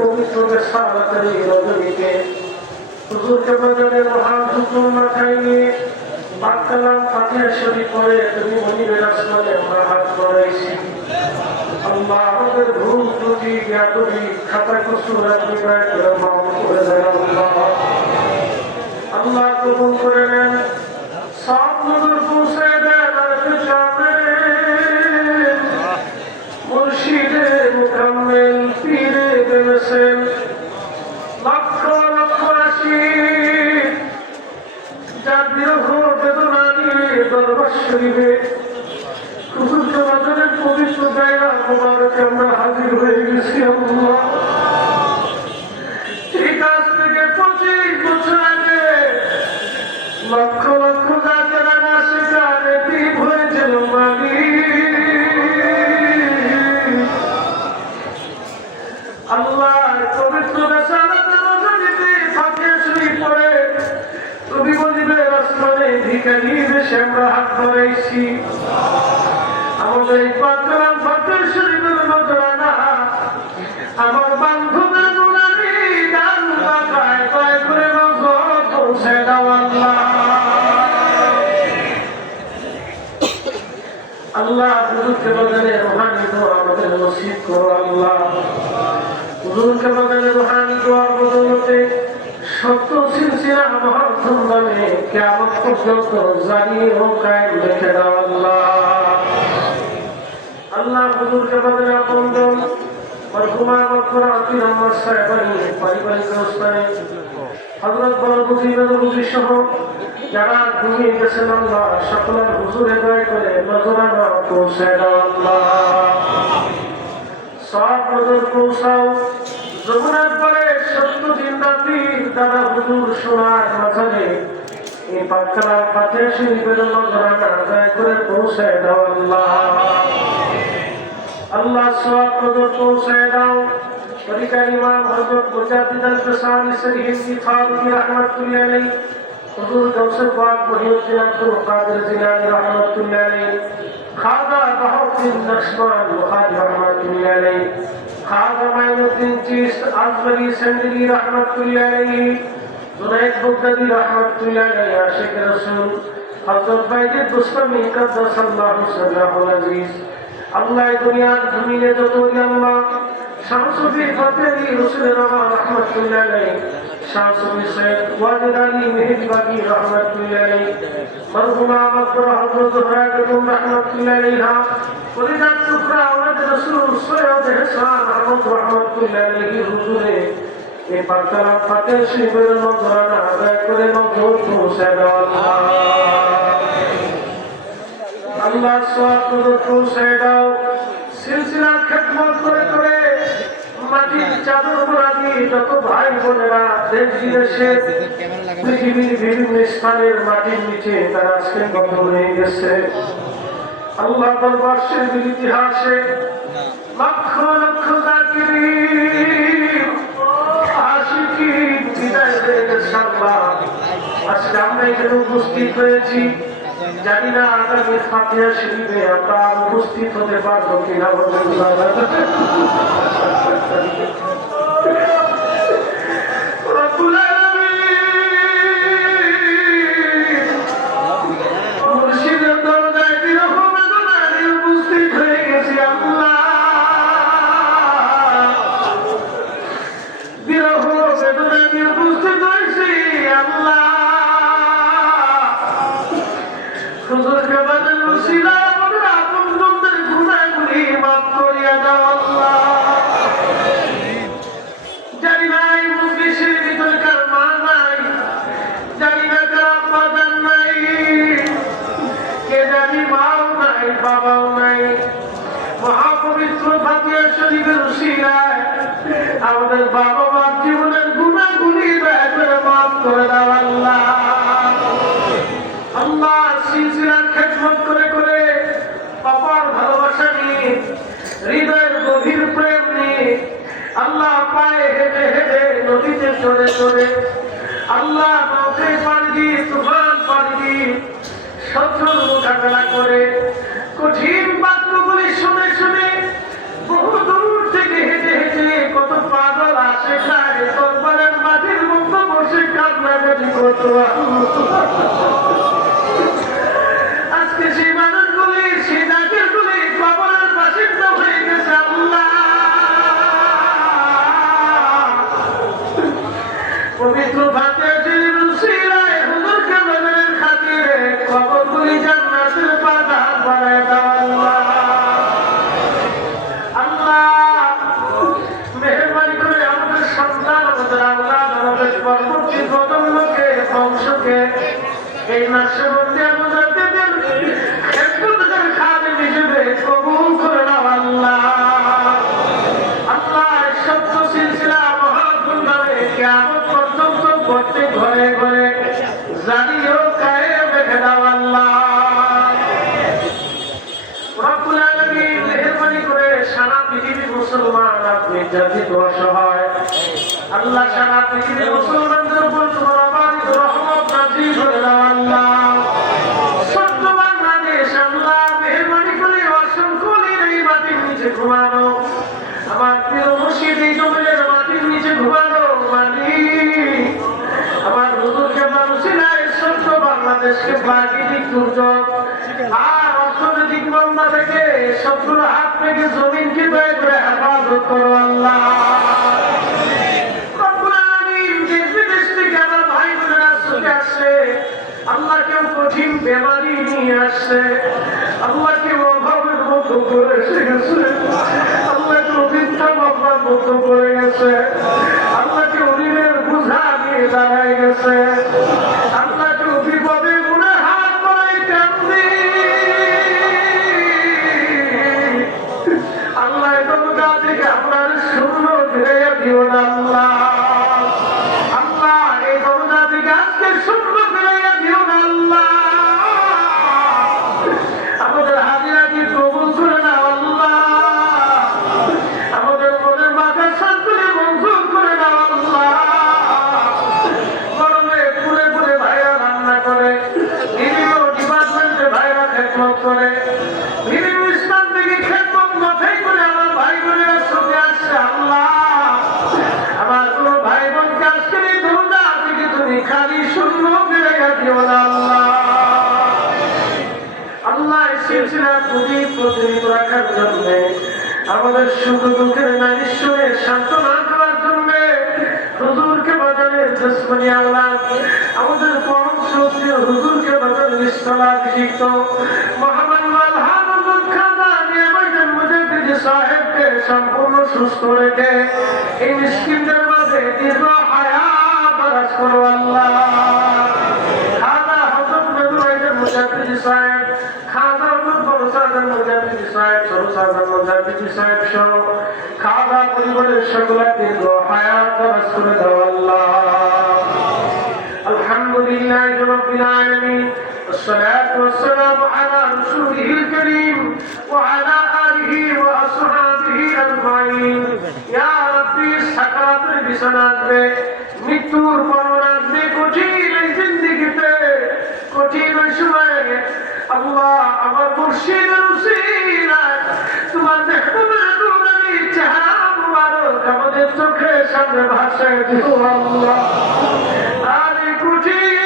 পবিত্র বেসারাতের রজনীতে হুজুরকে বাজারের মহান হুকুম মাথায় নিয়ে পাক কালাম ফাতিহা শরীফ পড়ে তুমি মনিবের আসমানে আমরা হাত বাড়াইছি। আল্লাহ আমাদের ভুল ত্রুটি জ্ঞাতবি খাতা কসুর আপনি দয়া করে মাফ করে দেন। আল্লাহ কবুল করে নেন, সব নজর পৌঁছে দেন আর মুর্শিদে মুকাম্মেল পীরে বেমেছেন লক্ষ লক্ষ রাশি যার বিরহ বেদনা নিয়ে দরবার শরীফে হুজুরকে বাজারের পবিত্র জায়গা মোবারকে আমরা হাজির হয়ে গেছি। আল্লাহ ঠিক আজ থেকে 25 বছর আগে লক্ষ লক্ষ জায়গারা না সেখানে দ্বীপ হয়েছিল আল্লাহ পবিত্র ফাতিহা শরীফ পড়ে তুমি বলিবেন আসমানে ভিখারি বেশে আমরা হাত বাড়াইছি। আমাদের এই পাকরাম ফাতিহা শরীফের নজরানা আমার বান্ধবের গুনারি দান পাকায় দয়া করে নজর পৌঁছে দাও আল্লাহ। আল্লাহ হুজুরকে বাজারে রুহানি দোয়া আমাদের নসিব করো আল্লাহ। হুজুরকে বাজারে রুহানি দোয়ার বদৌলতে সত্য সিলসিলা মহাধুমধামে কিয়ামত পর্যন্ত জারি ও কায়েম রেখে দাও আল্লাহ। আল্লাহ হুজুরকে বাজারে আপনজন মরহুমা বকরা আতিন আমার সাহেবানি পারিবারিক অবস্থায় হযরত বরগুজি নবী সহ যারা ঘুমিয়ে গেছেন আল্লাহ সকলের হুজুরে দয়া করে নজরানা পৌঁছে দাও আল্লাহ। সব নজর পৌঁছাও যমুনার পরে সত্য দিন রাত্রি দাদা হুজুর সোনার মাঝারে এই পাকখানা ফাতিহা শরীফের নজরানা দয়া করে পৌঁছে দাও আল্লাহ। আল্লাহ সব নজর পৌঁছে দাও। তরিকার ইমাম হযরত মুজাদ্দিদ আল-ফিসানি শরীফ খানকি রাহমাতুল্লাহ আলাইহি হুজুর গৌসে পাক মহিউদ্দিন আব্দুল কাদের জিলানী রাহমাতুল্লাহ আলাইহি খাজা বাহাউদ্দিন নকশবন্দ বুখারী রাহমাতুল্লাহ আলাইহি খাজা মাইনুদ্দিন চিশত আজমরি সেন্ডলি রাহমাতুল্লাহ আলাইহি জুনাইদ বুগদাদি রাহমাতুল্লাহ আলাইহি আশিক রাসূল হযরত বাইজিদ বুস্তামি কাদ্দাসাল্লাহু সিররাহুল আজিজ। আল্লাহ দুনিয়ার জমিনে যত আল্লাহ শামসুদ্দিন ফাতেহি রসুলের রাহমাতুল্লাহ আলাইহি শামসুদ্দিন সৈয়দ ওয়াজিদ আলী মেহেদিবাগী রাহমাতুল্লাহ আলাইহি মরহুমা বকরা হযরত জোহরা বেগম রাহমাতুল্লাহ আলাইহা ফরিদাত টুকরা আওলাদ রাসূল সৈয়দ ইহসান আহমদ রাহমাতুল্লাহ আলাইহি হুজুরে এই পাকখানা ফাতিহা শরীফের নজরানা দয়া করে নজর পৌঁছে দাও আল্লাহ। আল্লাহ সওয়াব নজর পৌঁছে দাও। সিলসিলার খেদমত করে করে মাটির চাদর মোড়াদি যত ভাই বোনেরা দেশ বিদেশে পৃথিবীর বিভিন্ন স্থানের মাটির নিচে তারা আজকে গত হয়ে গেছে। আল্লাহ দরবার শরীফের ইতিহাসে লক্ষ লক্ষ জাকিরিন আশিকিন বিদায় হয়ে গেছে আল্লাহ। আজকে আমরা এখানে উপস্থিত হয়েছি, জানি না আগামী ফাতিহা শরীফে আমরা উপস্থিত হতে পারবো কিনা। মুর্শিদের দরজায় বিরহ বেদনা নিয়ে উপস্থিত হয়ে গেছি আল্লাহ। বিরহ বেদনা নিয়ে উপস্থিত হয়েছি আল্লাহ। হুজুরকে বাজার রসিলা আমাদের আপনজনদের গুনাহগুলি মাফ করিয়া দাও আল্লাহ। জানি না এই মজলিসের ভিতরে কার মা নাই, জানি না কার আব্বা জান নাই, কে জানি মাও নাই বাবাও নাই। মহাপবিত্র ফাতিহা শরীফের রসিলায় আমাদের বাবা মার জীবনের গুনাহগুলি দয়া করে মাফ করে দাও আল্লাহ। আল্লাহ সিলসিলার খেদমত করে করে অপার ভালোবাসা নিয়ে হৃদয়ের গভীর প্রেম নিয়ে আল্লাহ পায়ে হেঁটে হেঁটে নদীতে চড়ে চড়ে আল্লাহ নৌকে পাড়ি দিয়ে তুফান পাড়ি দিয়ে সচ্ছল মোকাবেলা করে কঠিন বাক্যগুলি শুনে শুনে বহু দূর থেকে হেঁটে হেঁটে কত পাগল আজকে সেই মানুষগুলি সেই জাতিরগুলি কবরের বাসিন্দা হয়ে গেছে আল্লাহ। পবিত্র ভাতে উসিলায় হুজুরকে বদলের খাতিরে কবরগুলি জান্নাতের বাগান বানায় দাও আল্লাহ। আল্লাহ মেহেরবানি করে আমাদের সন্তান, আমাদের আল্লাহ, আমাদের পরবর্তী প্রজন্মকে, বংশকে এই মাসের মধ্যে আমাদের খাদেম হিসেবে কবুল করে নাও আল্লাহ। আল্লাহ সত্য সিলসিলা মহাপুণ্যে কিয়ামত পর্যন্ত প্রত্যেক ঘরে ঘরে জারি ও কায়েম রেখে দাও আল্লাহ। রব্বুল আলামিন মেহেরবানি করে সারা পৃথিবীর মুসলমান আপনি জাতিত অসহায় আল্লাহ, সারা পৃথিবীর মুসলমানদের উপর তোমার অবারিত রহমত নাযিল করে দাও আল্লাহ। সত্য বাংলাদেশ আল্লাহ মেহেরবানি করে অসংখ্য এই মাটির নিচে ঘুমানো, আমার প্রিয় মুর্শিদ এই জমিনের মাটির নিচে ঘুমানো মালিক, আমার হুজুরকে মানুষিলায় সত্য বাংলাদেশকে প্রাকৃতিক দুর্যোগ আর অর্থনৈতিক মন্দা থেকে শত্রুর হাত থেকে জমিনকে দয়া করে হেফাজত করো আল্লাহ। রব্বুল আলামিন দেশ বিদেশ থেকে আমার ভাই বোনেরা ছুটে আসছে আল্লাহ, কেউ কঠিন বেমারি নিয়ে আসছে আল্লাহ, কেউ অভাবের মতো করে এসে গেছে আল্লাহ, কেউ মিথ্যা মামলার মতো করে গেছে আল্লাহ, কেউ ঋণের বোঝা নিয়ে দাঁড়ায় গেছে আল্লাহ, কেউ বিপদে গুণে হাত বাড়াই কান্দি আল্লাহ, এতটা থেকে আপনার শূন্য ফিরে দিও না আল্লাহ। আল্লাহ এই দরজা থেকে আজকে শূন্য ফিরে দিও না আল্লাহ। আমাদের হাজিরাকে কবুল করে নাও আল্লাহ, আমাদের মনের মাথা শান্তি মঞ্জুর করে নাও আল্লাহ। গরমে পুড়ে পুড়ে ভাইরা রান্না করে, বিভিন্ন ডিপার্টমেন্টে ভাইরা খেদমত করে, বিভিন্ন স্থান থেকে খেদমত মাথায় করে আমার ভাই বোনেরা ছুটে আসছে আল্লাহ। আমার কোনো ভাই বোনকে আজকে এই দরজা থেকে তুমি খালি শূন্য ফিরে দিও না আল্লাহ। আল্লাহ এই সিলসিলা প্রতিনিধিত্ব রাখার জন্য, আমাদের সুখ দুঃখের নারীশ্বরে সান্ত্বনা দেওয়ার জন্য হুজুরকে বাজারের জসমানি আল্লাহ, আমাদের পরম শ্রদ্ধেয় হুজুরকে বাজারের স্থলাভিষিক্ত মহামান্য আলহামদুল খাজা নিয়ামতের মুজাদ্দিদ সাহেবকে সম্পূর্ণ সুস্থ রেখে এই মিসকিনদের মাঝে দীর্ঘ হায়াত দারাজ করো আল্লাহ। খাজা হযরত মেজর মুজাদ্দিদ সাহেব, খাজা হযরত বড় সাহেব মুজাদ্দিদ সাহেব, ছোট সাহেব মুজাদ্দিদ সাহেব সহ খাজা পরিবারের সকলের দীর্ঘ হায়াত দারাজ করে দাও আল্লাহ। আলহামদুলিল্লাহি রাব্বিল আলামিন, والصلاة والسلام على رسوله الكريم وعلى آله وأصحابه أجمعين। يا ربي সাকারাতের বিছানাত রে, মৃত্যুর পরনাত রে, কঠিন এই জিন্দেগিতে, কঠিন এই সময়ে আল্লাহ আমার মুর্শিদের উসিলায় তোমার মেহবুবের নূরানী চেহারা মুবারক আমাদের চোখের সামনে ভাসিয়ে দিও আল্লাহ। আর এই কঠিন